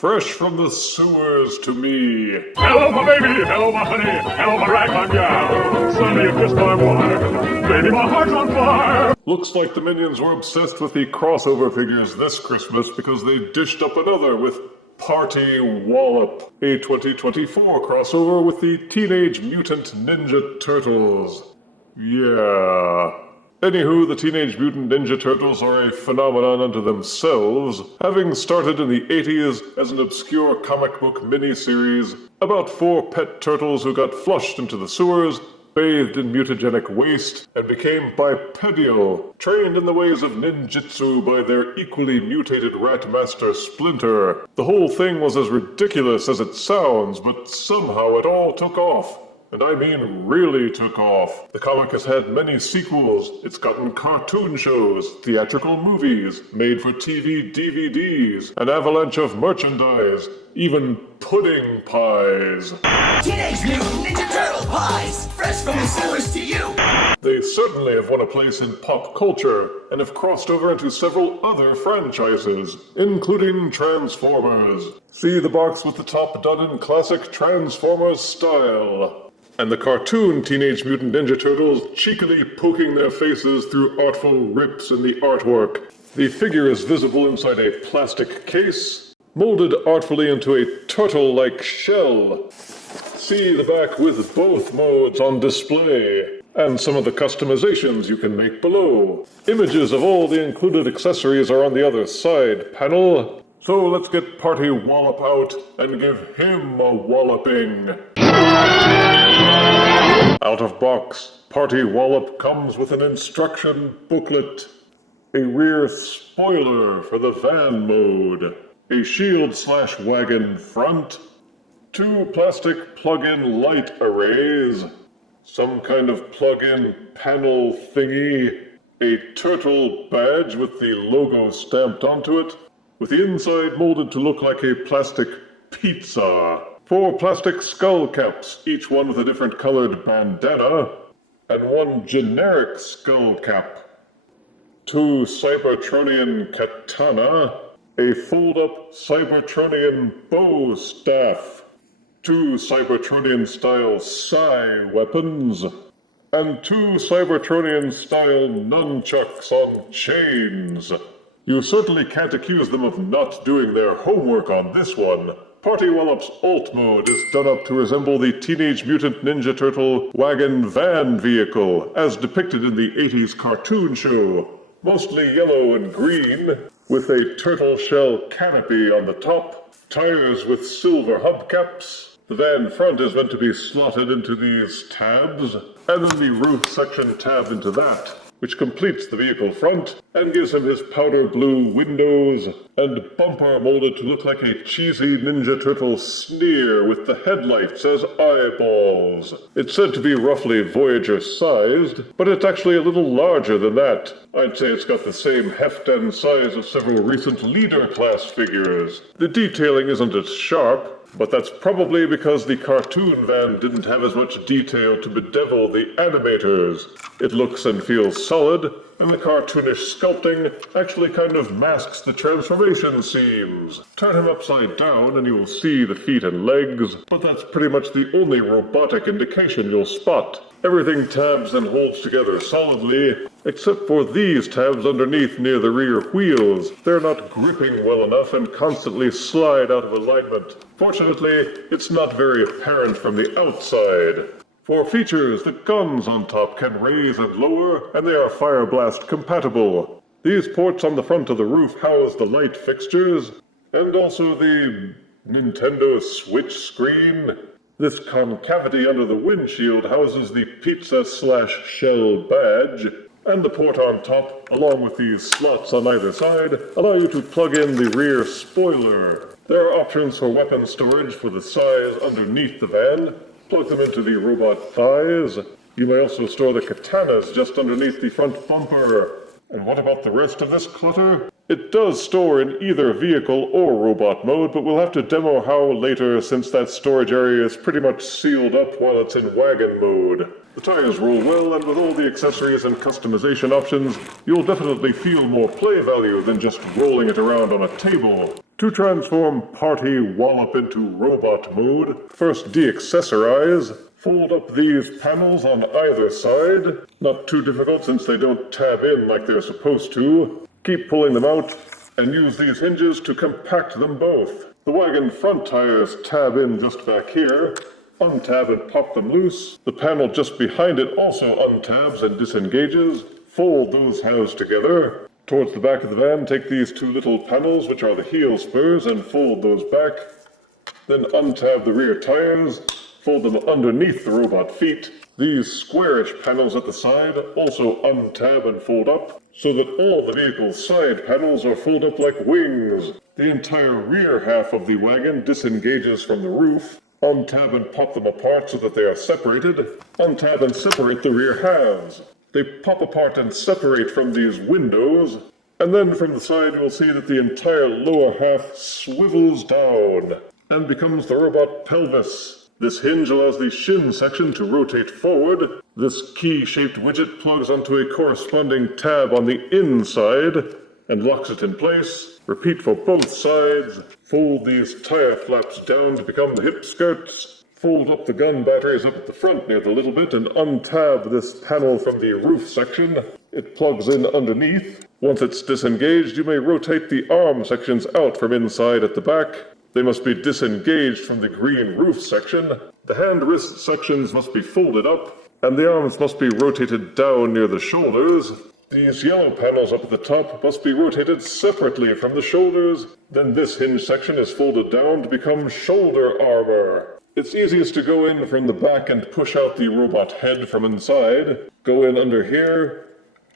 fresh from the sewers to me. Hello, my baby. Hello, my honey. Hello, my ragtime gal. Suddenly you kissed my wife. Baby, my heart's on fire. Looks like the Minions were obsessed with the crossover figures this Christmas because they dished up another with Party Wallop, a 2024 crossover with the Teenage Mutant Ninja Turtles. Yeah. Anywho, the Teenage Mutant Ninja Turtles are a phenomenon unto themselves, having started in the 80s as an obscure comic book miniseries about 4 pet turtles who got flushed into the sewers, bathed in mutagenic waste, and became bipedial, trained in the ways of ninjutsu by their equally mutated rat master Splinter. The whole thing was as ridiculous as it sounds, but somehow it all took off. And I mean really took off. The comic has had many sequels. It's gotten cartoon shows, theatrical movies, made for TV DVDs, an avalanche of merchandise, even pudding pies. Teenage Mutant Ninja Turtle pies, fresh from the sewers to you. They certainly have won a place in pop culture and have crossed over into several other franchises, including Transformers. See the box with the top done in classic Transformers style. And the cartoon Teenage Mutant Ninja Turtles cheekily poking their faces through artful rips in the artwork. The figure is visible inside a plastic case, molded artfully into a turtle-like shell. See the back with both modes on display, and some of the customizations you can make below. Images of all the included accessories are on the other side panel. So let's get Party Wallop out and give him a walloping. Out of box, Party Wallop comes with an instruction booklet, a rear spoiler for the van mode, a shield/wagon front, 2 plastic plug-in light arrays, some kind of plug-in panel thingy, a turtle badge with the logo stamped onto it, with the inside molded to look like a plastic pizza. 4 plastic skull caps, each one with a different colored bandana, and 1 generic skull cap. 2 Cybertronian katana, a fold-up Cybertronian bow staff, 2 Cybertronian-style sai weapons, and 2 Cybertronian-style nunchucks on chains. You certainly can't accuse them of not doing their homework on this one. Party Wallop's alt mode is done up to resemble the Teenage Mutant Ninja Turtle wagon van vehicle, as depicted in the 80s cartoon show. Mostly yellow and green, with a turtle shell canopy on the top, tires with silver hubcaps. The van front is meant to be slotted into these tabs, and then the roof section tabbed into that, which completes the vehicle front and gives him his powder blue windows and bumper molded to look like a cheesy Ninja Turtle sneer with the headlights as eyeballs. It's said to be roughly Voyager-sized, but it's actually a little larger than that. I'd say it's got the same heft and size of several recent leader-class figures. The detailing isn't as sharp, but that's probably because the cartoon van didn't have as much detail to bedevil the animators. It looks and feels solid, and the cartoonish sculpting actually kind of masks the transformation seams. Turn him upside down and you'll see the feet and legs, but that's pretty much the only robotic indication you'll spot. Everything tabs and holds together solidly, except for these tabs underneath near the rear wheels. They're not gripping well enough and constantly slide out of alignment. Fortunately, it's not very apparent from the outside. For features, the guns on top can raise and lower, and they are Fire Blast compatible. These ports on the front of the roof house the light fixtures, and also the Nintendo Switch screen. This concavity under the windshield houses the pizza/shell badge, and the port on top, along with these slots on either side, allow you to plug in the rear spoiler. There are options for weapon storage for the size underneath the van. Plug them into the robot thighs. You may also store the katanas just underneath the front bumper. And what about the rest of this clutter? It does store in either vehicle or robot mode, but we'll have to demo how later since that storage area is pretty much sealed up while it's in wagon mode. The tires roll well, and with all the accessories and customization options, you'll definitely feel more play value than just rolling it around on a table. To transform Party Wallop into robot mode, first de-accessorize. Fold up these panels on either side. Not too difficult since they don't tab in like they're supposed to. Keep pulling them out and use these hinges to compact them both. The wagon front tires tab in just back here. Untab and pop them loose. The panel just behind it also untabs and disengages. Fold those halves together. Towards the back of the van, take these two little panels, which are the heel spurs, and fold those back. Then untab the rear tires. Fold them underneath the robot feet. These squarish panels at the side also untab and fold up, so that all the vehicle's side panels are folded up like wings. The entire rear half of the wagon disengages from the roof. Untab and pop them apart so that they are separated. Untab and separate the rear halves. They pop apart and separate from these windows. And then from the side you'll see that the entire lower half swivels down and becomes the robot pelvis. This hinge allows the shin section to rotate forward. This key-shaped widget plugs onto a corresponding tab on the inside and locks it in place. Repeat for both sides. Fold these tire flaps down to become the hip skirts. Fold up the gun batteries up at the front near the little bit and untab this panel from the roof section. It plugs in underneath. Once it's disengaged, you may rotate the arm sections out from inside at the back. They must be disengaged from the green roof section. The hand-wrist sections must be folded up, and the arms must be rotated down near the shoulders. These yellow panels up at the top must be rotated separately from the shoulders. Then this hinge section is folded down to become shoulder armor. It's easiest to go in from the back and push out the robot head from inside. Go in under here,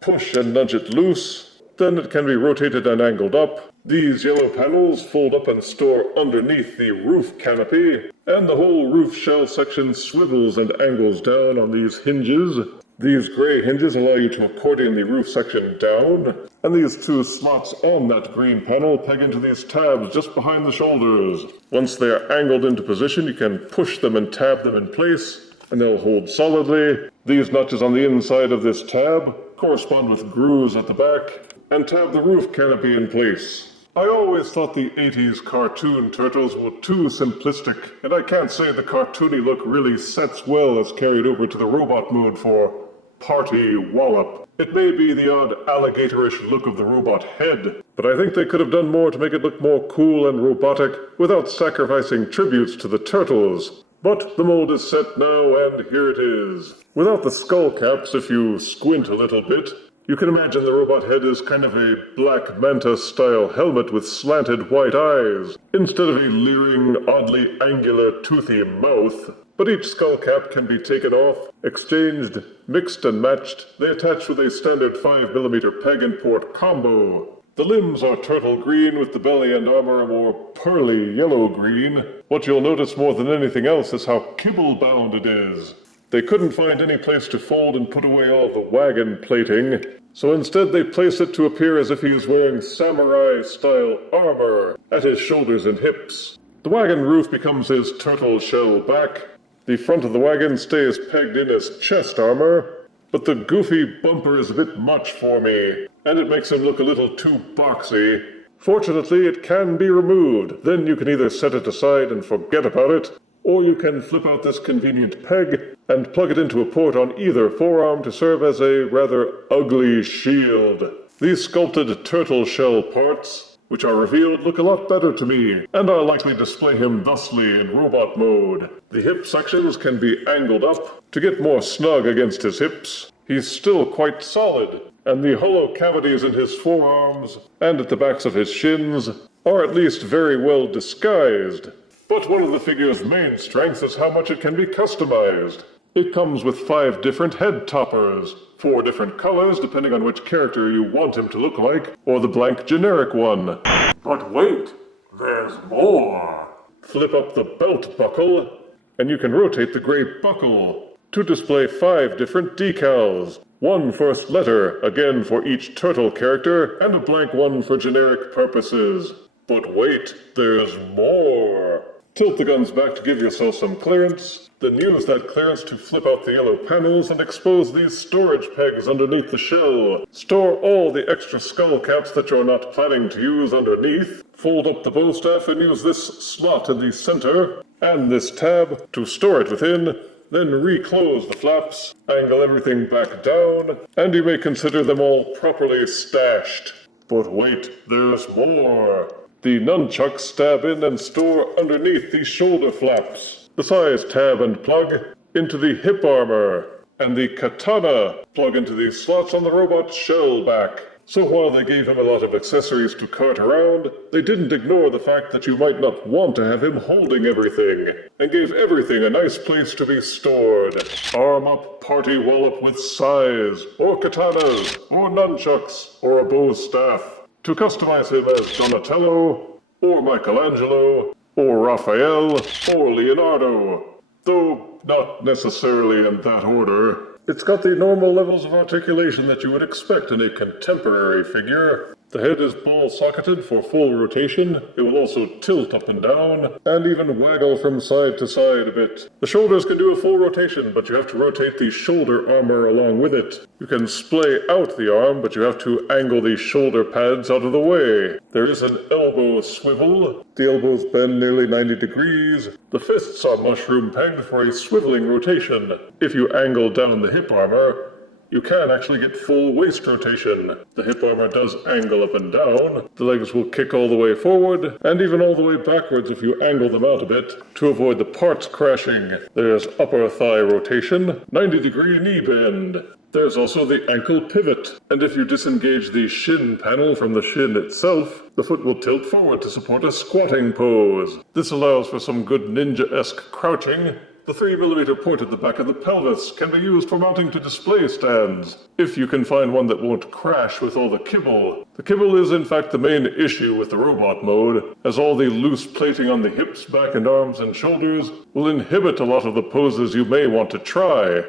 push and nudge it loose. Then it can be rotated and angled up. These yellow panels fold up and store underneath the roof canopy, and the whole roof shell section swivels and angles down on these hinges. These gray hinges allow you to accordion the roof section down, and these two slots on that green panel peg into these tabs just behind the shoulders. Once they are angled into position, you can push them and tab them in place, and they'll hold solidly. These notches on the inside of this tab correspond with grooves at the back, and tab the roof canopy in place. I always thought the 80s cartoon turtles were too simplistic, and I can't say the cartoony look really sets well as carried over to the robot mode for Party Wallop. It may be the odd alligatorish look of the robot head, but I think they could have done more to make it look more cool and robotic without sacrificing tributes to the turtles. But the mold is set now, and here it is. Without the skull caps, if you squint a little bit, you can imagine the robot head is kind of a Black Manta-style helmet with slanted white eyes, instead of a leering, oddly angular, toothy mouth. But each skull cap can be taken off, exchanged, mixed and matched. They attach with a standard 5mm peg and port combo. The limbs are turtle green with the belly and armor a more pearly yellow-green. What you'll notice more than anything else is how kibble-bound it is. They couldn't find any place to fold and put away all the wagon plating, so instead they place it to appear as if he is wearing samurai-style armor at his shoulders and hips. The wagon roof becomes his turtle shell back. The front of the wagon stays pegged in as chest armor, but the goofy bumper is a bit much for me, and it makes him look a little too boxy. Fortunately, it can be removed. Then you can either set it aside and forget about it, or you can flip out this convenient peg and plug it into a port on either forearm to serve as a rather ugly shield. These sculpted turtle shell parts, which are revealed, look a lot better to me, and I'll likely display him thusly in robot mode. The hip sections can be angled up to get more snug against his hips. He's still quite solid, and the hollow cavities in his forearms and at the backs of his shins are at least very well disguised. But one of the figure's main strengths is how much it can be customized. It comes with 5 different head toppers, 4 different colors depending on which character you want him to look like, or the blank generic one. But wait, there's more! Flip up the belt buckle, and you can rotate the gray buckle to display 5 different decals. 1 first letter, again for each turtle character, and a blank one for generic purposes. But wait, there's more! Tilt the guns back to give yourself some clearance, then use that clearance to flip out the yellow panels and expose these storage pegs underneath the shell. Store all the extra skull caps that you're not planning to use underneath. Fold up the bow staff and use this slot in the center and this tab to store it within. Then reclose the flaps, angle everything back down, and you may consider them all properly stashed. But wait, there's more. The nunchucks stab in and store underneath the shoulder flaps. The size tab and plug into the hip armor, and the katana plug into these slots on the robot's shell back. So while they gave him a lot of accessories to cart around, they didn't ignore the fact that you might not want to have him holding everything, and gave everything a nice place to be stored. Arm up Party Wallop with sais, or katanas, or nunchucks, or a bow staff. To customize him as Donatello, or Michelangelo, or Raphael, or Leonardo, though not necessarily in that order. It's got the normal levels of articulation that you would expect in a contemporary figure. The head is ball-socketed for full rotation. It will also tilt up and down, and even waggle from side to side a bit. The shoulders can do a full rotation, but you have to rotate the shoulder armor along with it. You can splay out the arm, but you have to angle the shoulder pads out of the way. There is an elbow swivel. The elbows bend nearly 90 degrees. The fists are mushroom pegged for a swiveling rotation. If you angle down the hip armor, you can actually get full waist rotation. The hip armor does angle up and down. The legs will kick all the way forward, and even all the way backwards if you angle them out a bit to avoid the parts crashing. There's upper thigh rotation, 90-degree knee bend. There's also the ankle pivot, and if you disengage the shin panel from the shin itself, the foot will tilt forward to support a squatting pose. This allows for some good ninja-esque crouching. The 3mm point at the back of the pelvis can be used for mounting to display stands, if you can find one that won't crash with all the kibble. The kibble is in fact the main issue with the robot mode, as all the loose plating on the hips, back and arms and shoulders will inhibit a lot of the poses you may want to try.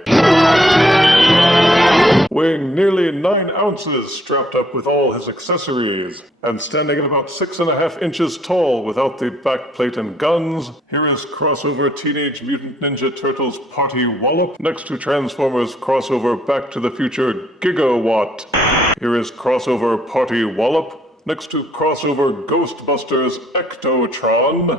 Weighing nearly 9 ounces strapped up with all his accessories, and standing at about 6.5 inches tall without the backplate and guns, here is crossover Teenage Mutant Ninja Turtles Party Wallop next to Transformers crossover Back to the Future Gigawatt. Here is crossover Party Wallop next to crossover Ghostbusters Ectotron.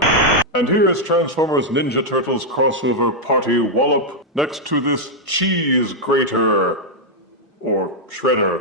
And here's Transformers Ninja Turtles crossover Party Wallop next to this cheese grater. Or shredder.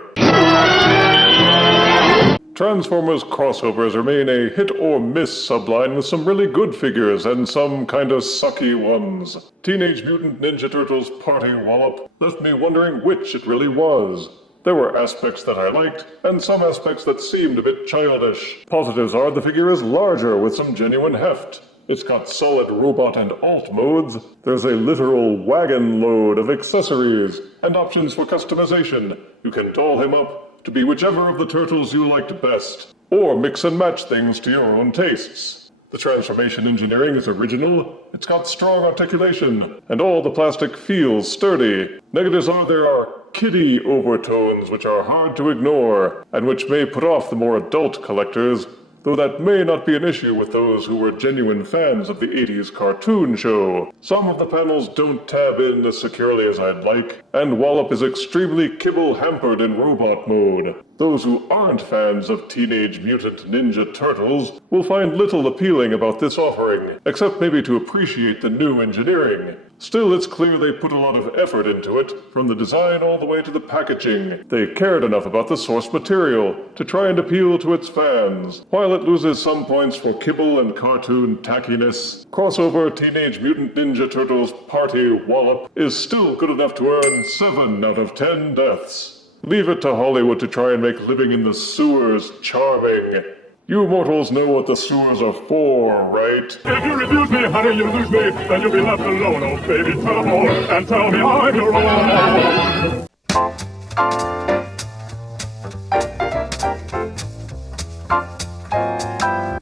Transformers crossovers remain a hit-or-miss subline with some really good figures and some kinda sucky ones. Teenage Mutant Ninja Turtles Party Wallop left me wondering which it really was. There were aspects that I liked, and some aspects that seemed a bit childish. Positives are the figure is larger with some genuine heft. It's got solid robot and alt modes. There's a literal wagon load of accessories and options for customization. You can doll him up to be whichever of the turtles you liked best, or mix and match things to your own tastes. The transformation engineering is original, it's got strong articulation, and all the plastic feels sturdy. Negatives are there are kiddie overtones which are hard to ignore, and which may put off the more adult collectors, though that may not be an issue with those who were genuine fans of the 80s cartoon show. Some of the panels don't tab in as securely as I'd like, and Wallop is extremely kibble-hampered in robot mode. Those who aren't fans of Teenage Mutant Ninja Turtles will find little appealing about this offering, except maybe to appreciate the new engineering. Still, it's clear they put a lot of effort into it, from the design all the way to the packaging. They cared enough about the source material to try and appeal to its fans. While it loses some points for kibble and cartoon tackiness, crossover Teenage Mutant Ninja Turtles Party Wallop is still good enough to earn 7 out of 10 deaths. Leave it to Hollywood to try and make living in the sewers charming. You mortals know what the sewers are for, right? If you refuse me, honey, you lose me. Then you'll be left alone, oh baby, tell 'em all, and tell me I'm your own.